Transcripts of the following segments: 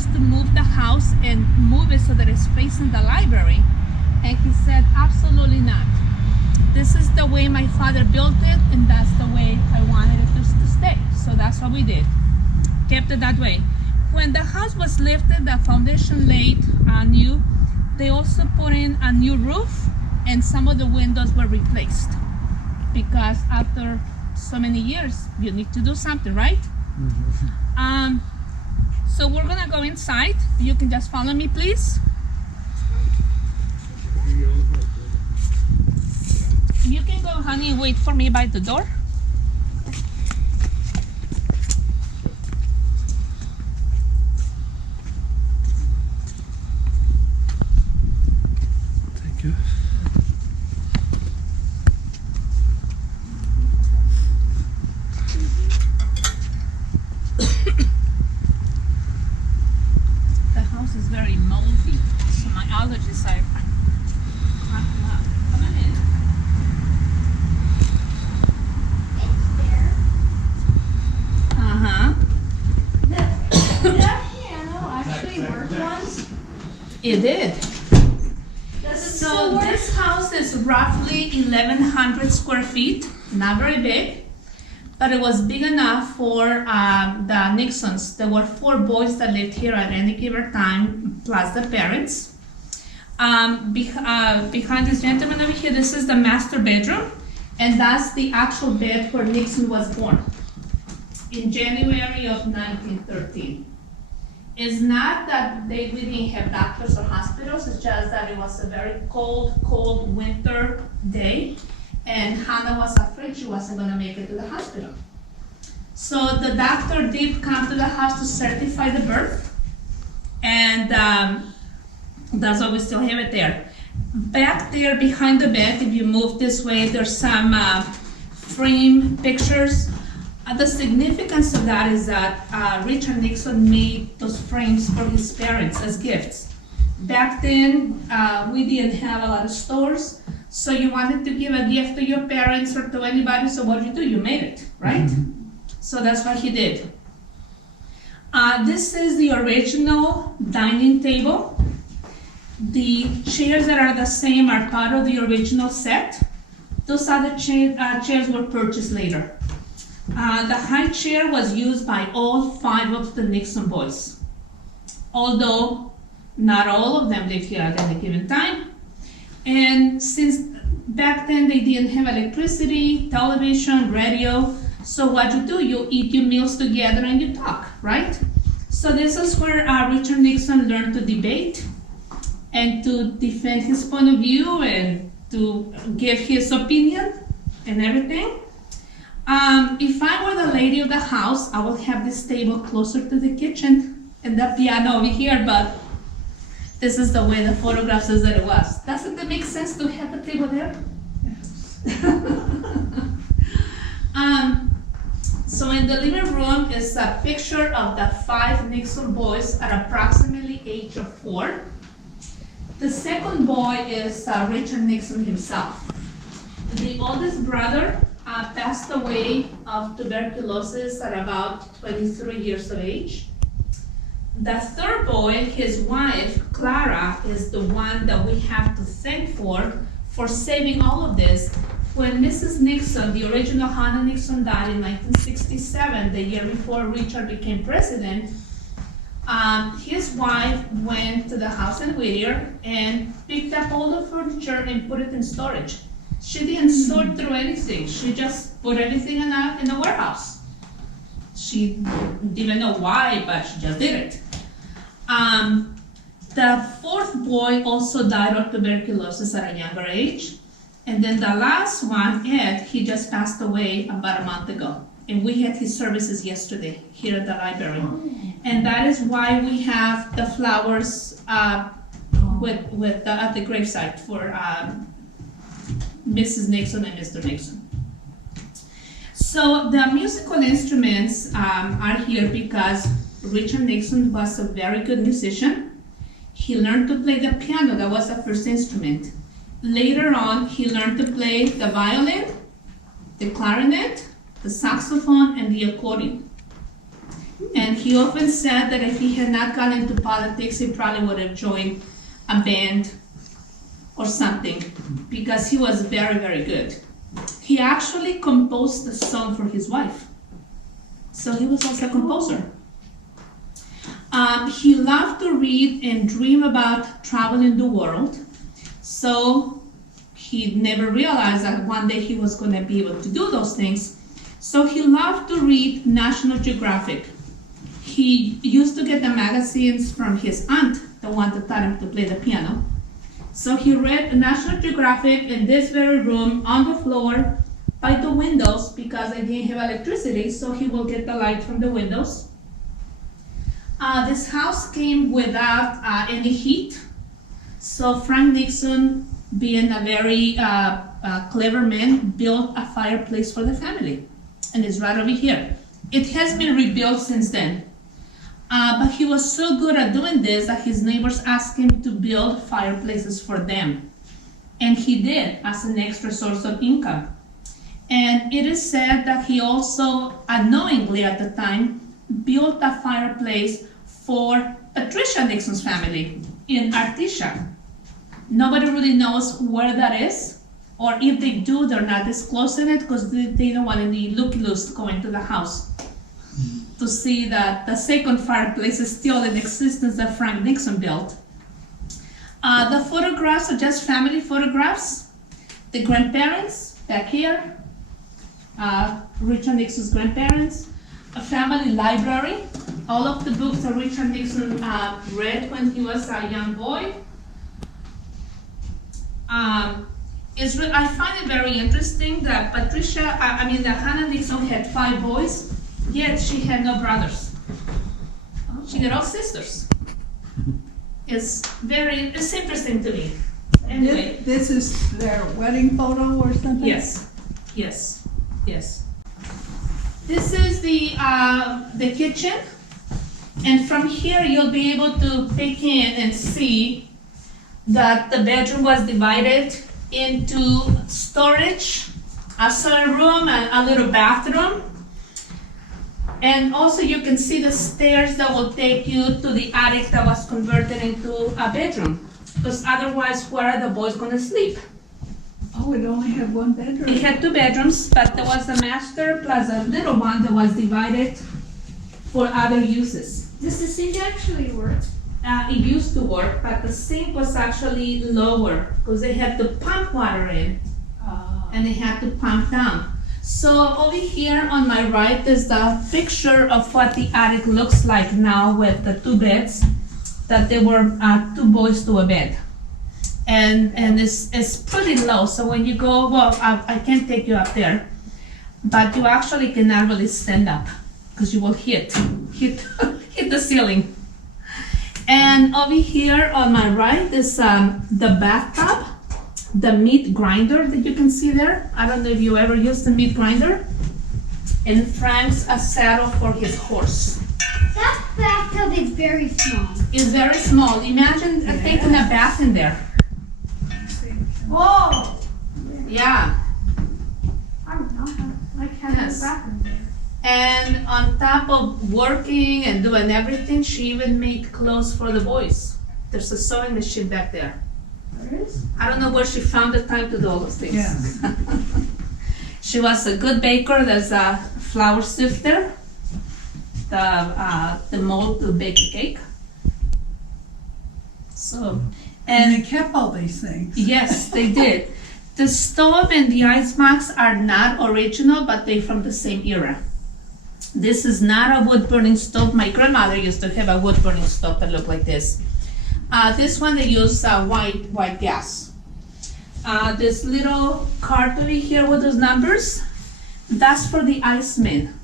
us to move the house and move it so that it's facing the library. And he said, absolutely not. This is the way my father built it, and that's the way I wanted it to stay. So that's what we did. Kept it that way. When the house was lifted, the foundation laid new. They also put in a new roof, and some of the windows were replaced. Because after so many years, you need to do something, right? So we're gonna go inside. You can just follow me, please. You can go, honey, wait for me by the door. Thank you. The house is very moldy, so my allergies are cracking up. Come on in. Uh-huh. That piano actually worked once. It did. Does it So still work? this house is roughly 1,100 square feet, not very big, but it was big enough for the Nixons. There were 4 boys that lived here at any given time, plus the parents. Behind this gentleman over here, this is the master bedroom, and that's the actual bed where Nixon was born in January of 1913. It's not that we didn't have doctors or hospitals, it's just that it was a very cold winter day, and Hannah was afraid she wasn't gonna make it to the hospital. So the doctor did come to the house to certify the birth, and that's why we still have it there. Back there behind the bed, if you move this way, there's some frame pictures. The significance of that is that Richard Nixon made those frames for his parents as gifts. Back then, we didn't have a lot of stores, so you wanted to give a gift to your parents or to anybody, so what did you do? You made it, right? So that's what he did. This is the original dining table. The chairs that are the same are part of the original set. Those other chairs were purchased later. The high chair was used by all 5 of the Nixon boys, although not all of them lived here at any given time. And since back then they didn't have electricity, television, radio, so what you do, you eat your meals together and you talk, right? So this is where Richard Nixon learned to debate and to defend his point of view and to give his opinion and everything. If I were the lady of the house, I would have this table closer to the kitchen and the piano over here, but this is the way the photograph says that it was. Doesn't it make sense to have the table there? So in the living room is a picture of the 5 Nixon boys at approximately age of 4. The second boy is Richard Nixon himself. The oldest brother passed away of tuberculosis at about 23 years of age. The third boy, his wife, Clara, is the one that we have to thank for saving all of this. When Mrs. Nixon, the original Hannah Nixon, died in 1967, the year before Richard became president, his wife went to the house in Whittier and picked up all the furniture and put it in storage. She didn't sort through anything. She just put everything in a warehouse. She didn't know why, but she just did it. The fourth boy also died of tuberculosis at a younger age. And then the last one, Ed, he just passed away about a month ago. And we had his services yesterday here at the library. And that is why we have the flowers at the gravesite for Mrs. Nixon and Mr. Nixon. So the musical instruments are here because Richard Nixon was a very good musician. He learned to play the piano. That was the first instrument. Later on, he learned to play the violin, the clarinet, the saxophone, and the accordion. And he often said that if he had not gone into politics, he probably would have joined a band or something, because he was very, very good. He actually composed the song for his wife. So he was also a composer. He loved to read and dream about traveling the world. So he never realized that one day he was going to be able to do those things. So he loved to read National Geographic. He used to get the magazines from his aunt, the one that taught him to play the piano. So he read National Geographic in this very room, on the floor, by the windows, because they didn't have electricity, so he will get the light from the windows. This house came without any heat. So Frank Nixon, being a very clever man, built a fireplace for the family. And it's right over here. It has been rebuilt since then. But he was so good at doing this that his neighbors asked him to build fireplaces for them. And he did, as an extra source of income. And it is said that he also, unknowingly at the time, built a fireplace for Patricia Nixon's family in Artesia. Nobody really knows where that is, or if they do, they're not disclosing it because they don't want any looky-loos to go into the house to see that the second fireplace is still in existence that Frank Nixon built. The photographs are just family photographs. The grandparents back here, Richard Nixon's grandparents, a family library, all of the books that Richard Nixon read when he was a young boy. I find it very interesting that that Hannah Nixon had 5 boys, yet she had no brothers. She had all sisters. It's interesting to me. Anyway. This is their wedding photo or something? Yes. This is the kitchen, and from here you'll be able to peek in and see that the bedroom was divided into storage, a sewing room, and a little bathroom. And also you can see the stairs that will take you to the attic that was converted into a bedroom. Because otherwise, where are the boys going to sleep? Oh, it only had 1 bedroom? It had 2 bedrooms, but there was a master plus a little one that was divided for other uses. Does the sink actually work? It used to work, but the sink was actually lower because they had to pump water in and they had to pump down. So over here on my right is the picture of what the attic looks like now with the 2 beds, that there were 2 boys to a bed. And it's pretty low, so when you go, well, I can't take you up there, but you actually cannot really stand up because you will hit the ceiling. And over here on my right is the bathtub, the meat grinder that you can see there. I don't know if you ever used the meat grinder. And Frank's a saddle for his horse. That bathtub is very small. It's very small. Imagine taking a bath in there. Whoa! Yeah. I don't know how I can't Yes. have a bathroom there. And on top of working and doing everything, she even made clothes for the boys. There's a sewing machine back there. There is? I don't know where she found the time to do all those things. Yeah. She was a good baker. There's a flour sifter, the mold to bake a cake. So, And they kept all these things. yes, they did. The stove and the ice box are not original, but they're from the same era. This is not a wood burning stove. My grandmother used to have a wood burning stove that looked like this. This one they use white gas. This little card over here with those numbers, that's for the iceman.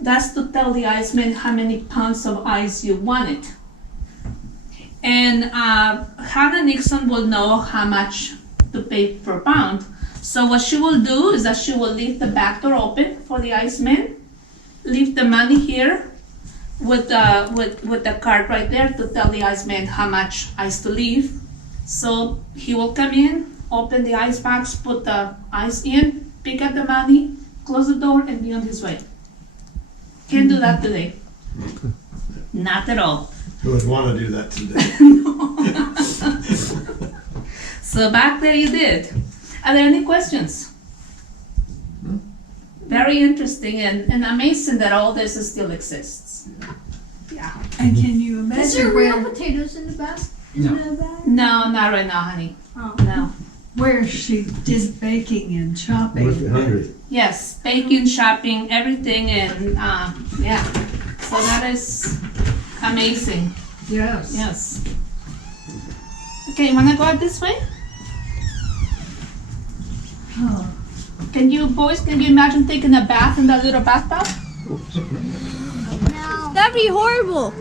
That's to tell the iceman how many pounds of ice you wanted. And Hannah Nixon will know how much to pay per pound. So what she will do is that she will leave the back door open for the iceman, leave the money here with the card right there to tell the iceman how much ice to leave. So he will come in, open the ice box, put the ice in, pick up the money, close the door, and be on his way. Can't do that today. Not at all. Who would want to do that today? So back there you did. Are there any questions? Very interesting and amazing that all this still exists. Yeah. And can you Is there imagine real where, potatoes in the bag? No. In the bag? No, not right now, honey. Oh. No. where she did baking and chopping? Must be hungry. Yes, baking, shopping, everything, and yeah. So that is amazing. Yes. Yes. Okay, you wanna go out this way? Oh, Can you imagine taking a bath in that little bathtub? No. That'd be horrible.